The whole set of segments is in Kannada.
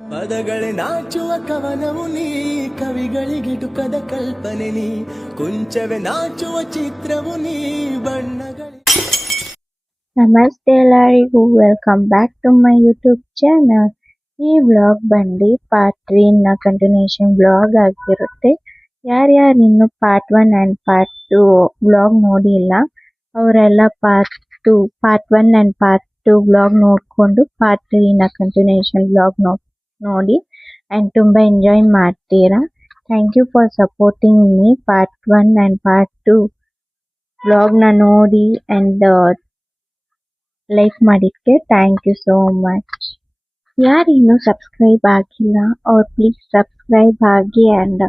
ಪದಗಳೇ ನಾಚುವ ಕವನವು ನೀ, ಕವಿಗಳಿಗಿಟುಕದ ಕಲ್ಪನೆ ನೀ, ಕುಂಚವೇ ನಾಚುವ ಚಿತ್ರವು ನೀ, ಬಣ್ಣಗಳೇ. ನಮಸ್ತೆ ಎಲ್ಲರಿಗೂ, welcome back to my YouTube channel. ಈ ವ್ಲಾಗ್ ಬಂದು ಪಾರ್ಟ್ 3 ನ ಕಂಟಿನ್ಯೂಷನ್ ವ್ಲಾಗ್ ಆಗಿರುತ್ತೆ. ಯಾರ್ಯಾರು ಇನ್ನು ಪಾರ್ಟ್ 1 ಅಂಡ್ ಪಾರ್ಟ್ 2 ವ್ಲಾಗ್ ನೋಡಿಲ್ಲ ಅವರೆಲ್ಲ ಪಾರ್ಟ್ 1 ಅಂಡ್ ಪಾರ್ಟ್ 2 ವ್ಲಾಗ್ ನೋಡ್ಕೊಂಡು ಪಾರ್ಟ್ 3 ನ ಕಂಟಿನ್ಯೂಷನ್ ವ್ಲಾಗ್ ನೋಡಿ ಅಂಡ್ ತುಂಬಾ ಎಂಜಾಯ್ ಮಾಡ್ತೀರಾ. Thank you for supporting me. Part 1 and part 2 vlog ನ ನೋಡಿ ಅಂಡ್ ಲೈಕ್ ಮಾಡಿದ್ಕೆ ಥ್ಯಾಂಕ್ ಯು ಸೋ ಮಚ್. ಯಾರು ಇನ್ನೂ ಸಬ್ಸ್ಕ್ರೈಬ್ ಆಗಿಲ್ಲ ಅವ್ರು ಪ್ಲೀಸ್ ಸಬ್ಸ್ಕ್ರೈಬ್ ಆಗಿ ಅಂಡ್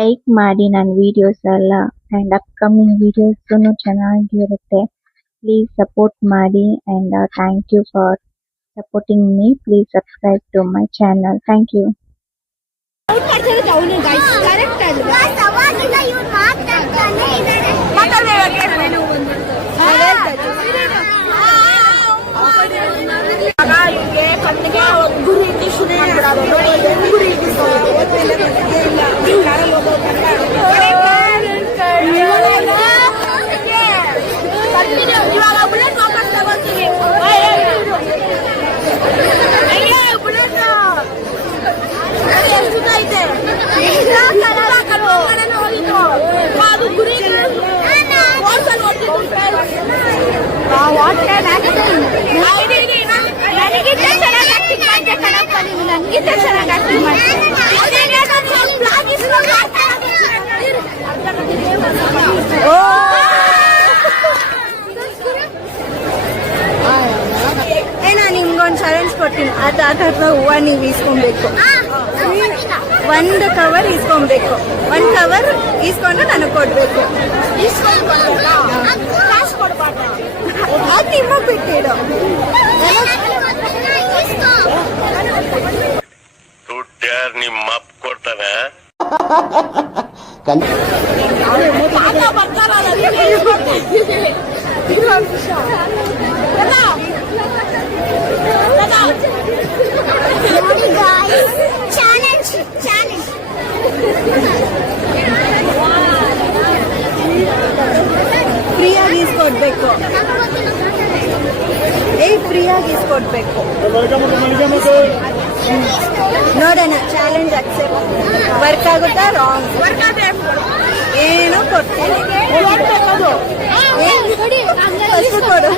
ಲೈಕ್ ಮಾಡಿ ನನ್ನ ವಿಡಿಯೋಸ್ ಎಲ್ಲ. ಅಂಡ್ ಅಪ್ಕಮಿಂಗ್ ವಿಡಿಯೋಸ್ ಚೆನ್ನಾಗಿರುತ್ತೆ. ಪ್ಲೀಸ್ ಸಪೋರ್ಟ್ ಮಾಡಿ and thank you for supporting me. Please subscribe to my channel. Thank you. ಕಣ್ಣಿಗೆ ಗುರಿ ಇಟ್ಟು ಶುರು ಮಾಡ್ಬಿಡೋದು. ಗುರಿ ಇವಾಗ ಬುಲೆಟ್ ವಾಪಸ್ ತಗೋತೀವಿ. ಎಷ್ಟೈತೆ ಅದು ಗುರಿ ನನಗಿಂತ ಚೆನ್ನಾಗಿ ಆಕ್ಟಿಂಗ್ ಮಾಡ್ತೀನಿ. ನಾನು ನಿಮ್ಗೊಂದು ಚಾಲೆಂಜ್ ಕೊಡ್ತೀನಿ. ಆ ಹೂವು ನೀವು ಈಸ್ಕೊಬೇಕು. ಒಂದು ಕವರ್ ಈಸ್ಕೊಬೇಕು. ಒಂದು ಕವರ್ ಈಸ್ಕೊಂಡು ನನಗೆ ಕೊಡ್ಬೇಕು. ಅದು ನಿಮಗೆ ಬಿಟ್ಟಿಡು. ನಿಮ್ಮ ಅಪ್ಪ ಕೊಡ್ತಾನೆ. ಫ್ರೀಯಾಗಿ ಈಸ್ಕೊಡ್ಬೇಕು. ಫ್ರೀಯಾಗಿ ಈಸ್ಕೊಡ್ಬೇಕು. ನೋಡೋಣ, ಚಾಲೆಂಜ್ ಅಕ್ಸೆಪ್ಟ್. ವರ್ಕ್ ಆಗುತ್ತಾ? ರಾಂಗ್. ಏನು ಕೊಡ್ತೀನಿ. ಕೊಡು.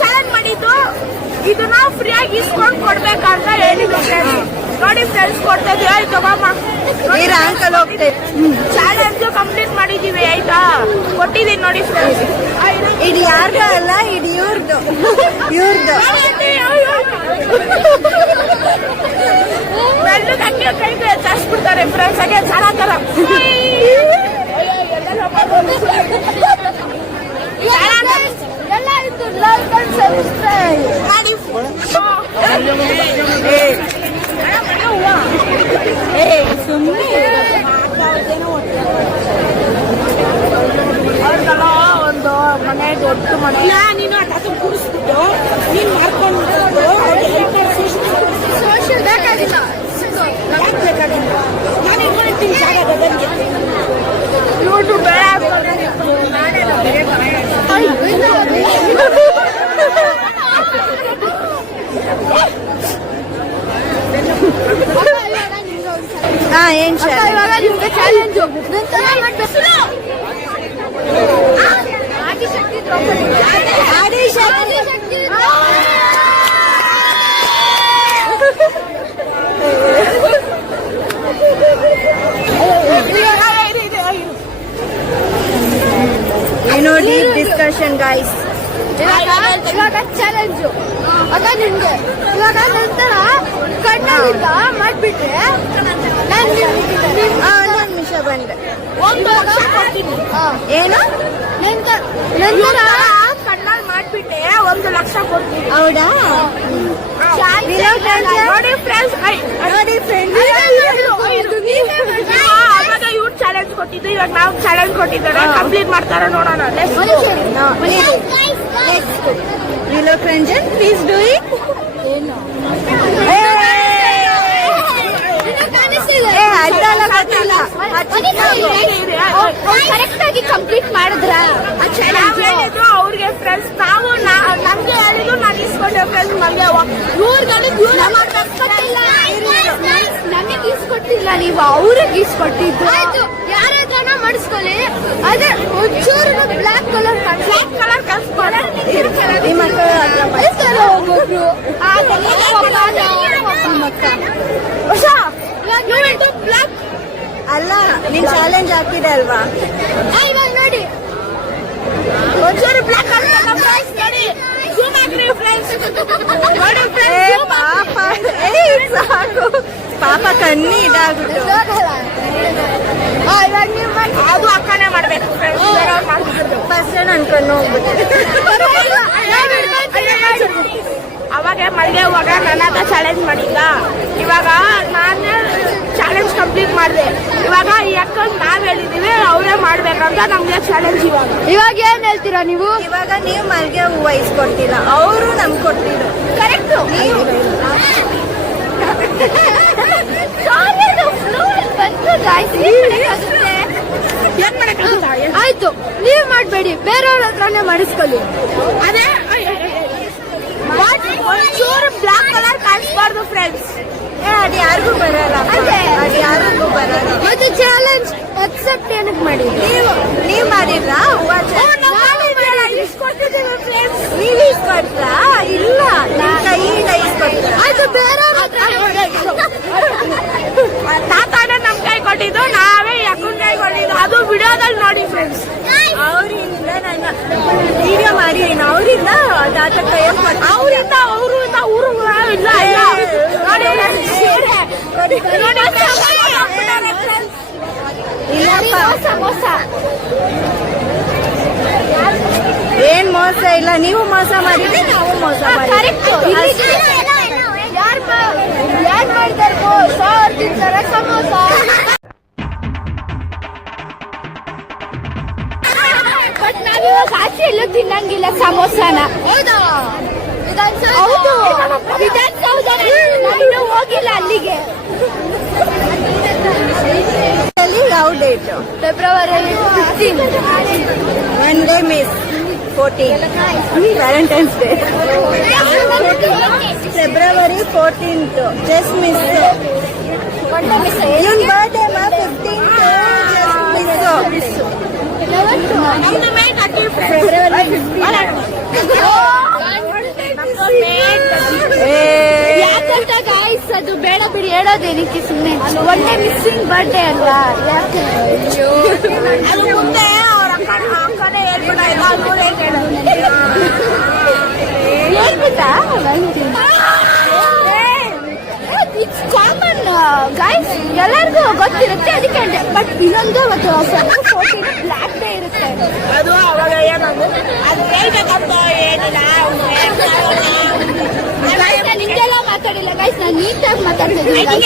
ಚಾಲೆಂಜ್ ಮಾಡಿದ್ದು ಇದನ್ನ ಫ್ರೀಯಾಗಿ ಇಸ್ಕೊಂಡು ಕೊಡ್ಬೇಕಂತ ಹೇಳಿದ್ರು. ನೋಡಿ ಫ್ರೆಂಡ್ಸ್ ಕೊಡ್ತಾ ಇದೀವಿ. ಆಯ್ತು ಬಾಮ, ಅಂಕಲ್ ಹೋಗ್ತೇವೆ. ಚಾಲೆಂಜ್ ಕಂಪ್ಲೀಟ್ ಮಾಡಿದೀವಿ. ಆಯ್ತಾ, ಕೊಟ್ಟಿದ್ದೀನಿ ನೋಡಿ ಫ್ರೆಂಡ್ಸ್. ಇದು ಯಾರ್ದು ಅಲ್ಲ, ಇದು ಇವ್ರದ್ದು. ಕೈ ಚಾಚ್ಬಿಡ್ತಾರೆ ಫ್ರೆಂಡ್ಸ್. ಹಾಗೆ ಚಾಲಕರ ಸುಮ್ಮನೆ ಅವ್ರಿಗೆಲ್ಲ ಒಂದು ಮನೆ, ದೊಡ್ಡ ಮನೆ. ನೀನು ಅದು ಕೂರಿಸ್ಬಿಟ್ಟು ನೀನು ಮಾಡ್ಕೊಂಡು ಸೋಷಿಯಲ್ ಬೇಕಾಗಿಲ್ಲ. ಯಾಕೆ ಬೇಕಾಗಿಲ್ಲ? ನಾನು ಇಟ್ಕೊಂಡಿರ್ತೀನಿ ಜಾಗ ನನಗೆ. ಯೂಟ್ಯೂಬ್ ಬೇಡ. ಏನ್ ಇವಾಗ ನಿಮ್ಗೆ ಚಾಲೆಂಜು. ನೋಡಿ ಡಿಸ್ಕಷನ್ ಗೈಸ್. ಇವಾಗ ಚಾಲೆಂಜು ಅದ ನಿಮ್ಗೆ. ಇವಾಗ ನಂತರ ಕಣ್ಣಾಗಿದ್ದ ಮಾಡ್ಬಿಟ್ರೆ ಒಂದು ನಿಮಿಷ ಬಂದೆ 1 ಲಕ್ಷ ಕೊಡ್ತೀನಿ. ಏನು ನಂತರ ಕಣ್ಣಾಗಿ ಮಾಡ್ಬಿಟ್ಟೆ 1 ಲಕ್ಷ ಕೊಡ್ತೀನಿ. ಹೌದಾ? ನೋಡಿ ಫ್ರೆಂಡ್ಸ್, ಇವ್ರು ಚಾಲೆಂಜ್ ಕೊಟ್ಟಿದ್ದು, ಇವಾಗ ನಾವು ಚಾಲೆಂಜ್ ಕೊಟ್ಟಿದ್ದಾರೆ. ಕಂಪ್ಲೀಟ್ ಮಾಡ್ತಾರ ನೋಡೋಣ. Look, Ranjan, please do it. Correct ಆಗಿ ಕಂಪ್ಲೀಟ್ ಮಾಡಿದ್ರ ಅವ್ರಿಗೆ ಫ್ರೆಂಡ್ಸ್ ನಾವು ನಮ್ಗೆ ಹೇಳಿದ್ರು ನಾನು ಇಸ್ಕೊಂಡೆ ಫ್ರೆಂಡ್ಸ್ ಮಲ್ಗೆ ನಮಗೆ ಇಸ್ಕೊಟ್ಟಿಲ್ಲ ನೀವು ಅವ್ರಿಗೆ ಇಸ್ಕೊಟ್ಟಿದ್ದು ಯಾರಾದ್ರನ ಮಾಡಿಸ್ಕೊಳ್ಳಿ ಅದೇ ಒಂಚೂರು ಬ್ಲಾಕ್ ಕಲರ್ ಕಲ್ಸ್ಕೊಡ್ತಾರೆ ಹೋಗ್ಬೇಕು ಬ್ಲಾಕ್ ಅಲ್ಲ ನೀನ್ ಚಾಲೆಂಜ್ ಹಾಕಿದೆ ಅಲ್ವಾ ಇವಾಗ ನೋಡಿ ಒಂಚೂರು ಬ್ಲಾಕ್ ನೋಡಿ ಸಾಕು ಪಾಪ ಕಣ್ಣಿ ಇದಾಗುತ್ತೆ ಅದು ಅಕ್ಕನೇ ಮಾಡ್ಬೇಕು ಫಸ್ಟ್ ಅನ್ಕೊಂಡು ಅವಾಗ ಮಲ್ಗೆ ಹೋಗ ನನ್ನ ಚಾಲೆಂಜ್ ಮಾಡಿದ್ದ ಇವಾಗ ನಾನು ಚಾಲೆಂಜ್ ಕಂಪ್ಲೀಟ್ ಮಾಡಿದೆ ಇವಾಗ ಈ ಅಕ್ಕನ್ ನಾವ್ ಹೇಳಿದೀವಿ ಅವರೇ ಮಾಡ್ಬೇಕಂತ ನಮ್ಗೆ ಚಾಲೆಂಜ್ ಇವಾಗ ಏನ್ ಹೇಳ್ತೀರಾ ನೀವು ಇವಾಗ ನೀವು ಮಲ್ಗೆ ಹೂವ ಇಸ್ಕೊಡ್ತೀರ ಅವರು ನಮ್ಗೆ ಕೊಡ್ತೀರ ಕರೆಕ್ಟ್ ಆಯ್ತು ನೀವ್ ಮಾಡ್ಬೇಡಿ ಬೇರೆಯವ್ರ ಹತ್ರನೇ ಮಾಡಿಸ್ಕೊಳ್ಳಿ ಅದೇ ಒಂಚೂರು ಬ್ಲಾಕ್ ಕಲರ್ ಕಾಣಿಸ್ಬಾರ್ದು ಫ್ರೆಂಡ್ಸ್ ಅದು ಯಾರಿಗೂ ಬರಲ್ಲ ಅದು ಯಾರಿಗೂ ಬರಲ್ಲ ಮತ್ತೆ ಚಾಲೆಂಜ್ ಅಕ್ಸೆಪ್ಟ್ ಏನಕ್ಕೆ ಮಾಡಿ ನೀವು ಮಾಡಿದ್ರಾ ನೀವು ಇಸ್ಕೊಟ್ರಾ ಇಲ್ಲ ಕೈಯಿಂದ ಇಸ್ಕೊಟ್ರ ಅದು ಬೇರೆಯವ್ರ ತಾತಾನೆ ನಮ್ ಕೈ ಕೊಟ್ಟಿದ್ದು ನಾವೇ ಅಕ್ಕನ ಕೈ ಕೊಟ್ಟಿದ್ದು ಅದು ವಿಡಿಯೋದಲ್ಲಿ ನೋಡಿ ಫ್ರೆಂಡ್ಸ್ ಅವರಿಂದ ನನ್ನ ವಿಡಿಯೋ ಮಾಡಿ ಅವರಿಂದ ತಾತ ಕೈ ಅವರಿಂದ ಊರು ಇಲ್ಲ ಮೋಸ ಏನ್ ಮೋಸ ಇಲ್ಲ ನೀವು ಮೋಸ ಮಾಡಿದ್ರೆ ನಾವು ಮೋಸ ಯಾರು ಮಾಡ್ತಾರೆ ಸಮೋಸ ಬಟ್ ನಾವಿವಾಗ ಆಚೆ ಎಲ್ಲೂ ತಿನ್ನಂಗಿಲ್ಲ ಸಮೋಸಾನ ಹೌದು ವಿಧಾನಸೌಧ ಹೋಗಿಲ್ಲ ಅಲ್ಲಿಗೆ ಯಾವ date February 15 one day miss 14 Valentine's day February 14th just miss ಇವನ್ ಬರ್ಡೇ ಮಾ 15th ಮಿಸ್ ಯಾಕಂತ ಗಾಯ್ಸ್ ಅದು ಬೇಡ ಬಿಡಿ ಹೇಳೋದೇನಕ್ಕೆ ಸುಮ್ಮನೆ ಒಳ್ಳೆ ಮಿಸ್ಸಿಂಗ್ ಬರ್ಡೇ ಅಲ್ವಾ ಯಾಕೆ ಮುಂದೆ ಅವ್ರ ಅಕ್ಕನೇ ಹೇಳ್ಬಿಟ್ಟ ಇಟ್ಸ್ ಕಾಮನ್ ಗೈಸ್ ಎಲ್ಲರಿಗೂ ಗೊತ್ತಿರುತ್ತೆ ಅದಕ್ಕೆ ಬಟ್ ಇನ್ನೊಂದು ಬ್ಲಾಕ್ ಡೇ ಇರುತ್ತೆ ಅದು ಅವಾಗ ಏನದು ಅದು ಹೇಳ್ಬೇಕಂತ ಏನಿಲ್ಲ ನಿಂಗೆಲ್ಲ ಮಾತಾಡಿಲ್ಲ ಗೈಸ್ ನಾನು ನೀಟಾಗಿ ಮಾತಾಡ್ತಿದ್ದೀನಿ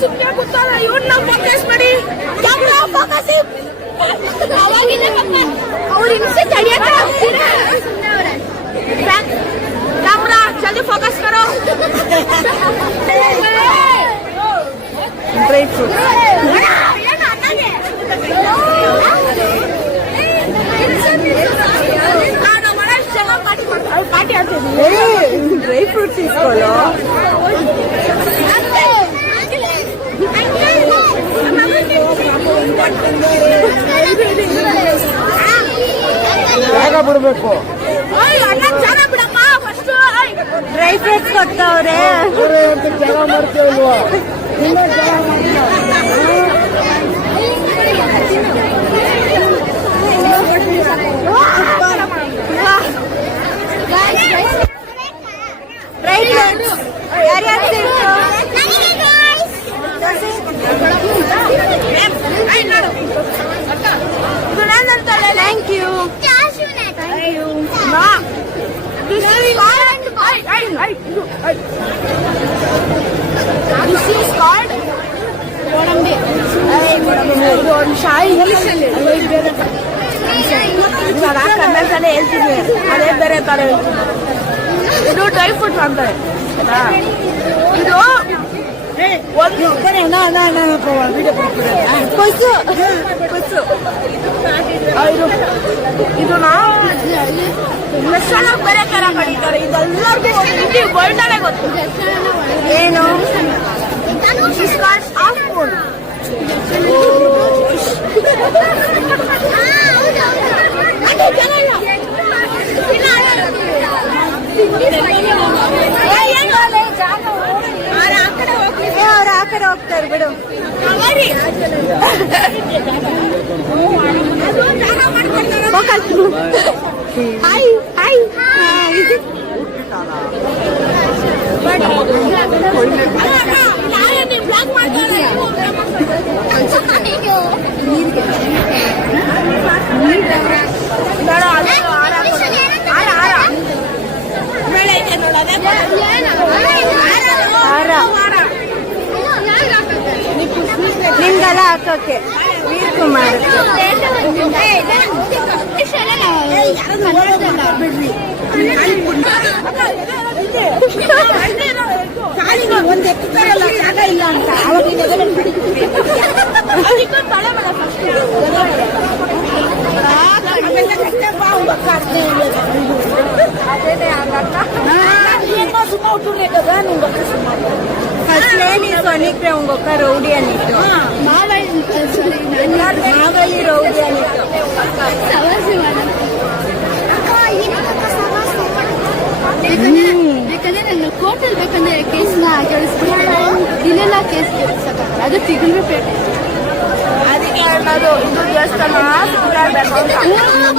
ಸುಮ್ಮನೆ ಕೂತಾರ ಇವ್ರನ್ನ ಫೋಕಸ್ ಮಾಡಿ ಅವ್ರ ಹಿಂಸೆ ತಡಿಯಕ್ಕೆ ಹೋಗ್ತೀರಾ ಕ್ಯಾಮ್ರಾ ಜಲ್ದಿ ಫೋಕಸ್ ಕರೋ ಡ್ರೈ ಫ್ರೂಟ್ ಪಾರ್ಟಿ ಆಗ್ತದೆ ಡ್ರೈ ಫ್ರೂಟ್ ಇಸ್ಕೊಳ್ಳೋ ಜಾಗ ಬಿಡ್ಬೇಕು ಡ್ರೈ ಫ್ರೂಟ್ಸ್ ಕೊಡ್ತಾವ್ರೆ ಜಾಗ ಮಾಡ್ತೇವಲ್ವಾ ಡ್ರೈ ಫ್ರೂಟ್ಸ್ ಯಾರ್ಯಾರು thank you This is called ಗೋಡಂಬಿ. ಇದು ಒಂದು ಶಾಯಿ ಕನ್ನಡದಲ್ಲೇ ಹೇಳ್ತೀನಿ, ಅದೇ ಬೇರೆ ತರ ಹೇಳ್ತೀನಿ. ಇದು ಡ್ರೈ ಫ್ರೂಟ್ಸ್ ಅಂತಾರೆ. ಇದು ಒಂದು ಕೊಸು ಕೊಸು. ಇದನ್ನ ಲೆಸನ್ ಬೇರೆ ತರ ಕರೀತಾರೆ. ಇದೆಲ್ಲರಿಗೂ ಇಡೀ ವರ್ಲ್ಡಲ್ಲೇ ಗೊತ್ತು. ಏನು ಹಾಫ್ ಮೂನ್. ಅವ್ರು ಆ ಕಡೆ ಹೋಗ್ತಾರೆ ಬಿಡು. Hi hi. ನಿಮ್ಗೆಲ್ಲ ಹಾಕೋಕೆ ವೀರ್ ಕುಮಾರ್. ಒಂದು ಜಾಗ ಇಲ್ಲ ಅಂತ सोनिक्रे उंगोक रौडी अनितो मावली रौडी अनितो ಬೇಕಂದ್ರೆ ನನ್ನ ಕೋರ್ಟಲ್ಲಿ ಬೇಕಂದ್ರೆ ಕೇಸ್ನ ಕೇಳಿಸ್ಬಿಟ್ಟು ಇಲ್ಲೆಲ್ಲ ಕೇಸ್ ಗೆಲ್ಸಕ್ಕಾಗಲ್ಲ. ಅದು ತಿಗಲ್ರಪೇಟೆ. ಅದಕ್ಕೆ ಅನ್ನೋದು ಇದು ದೇವಸ್ಥಾನ ಸುತ್ತಾಡ್ಬೇಕು.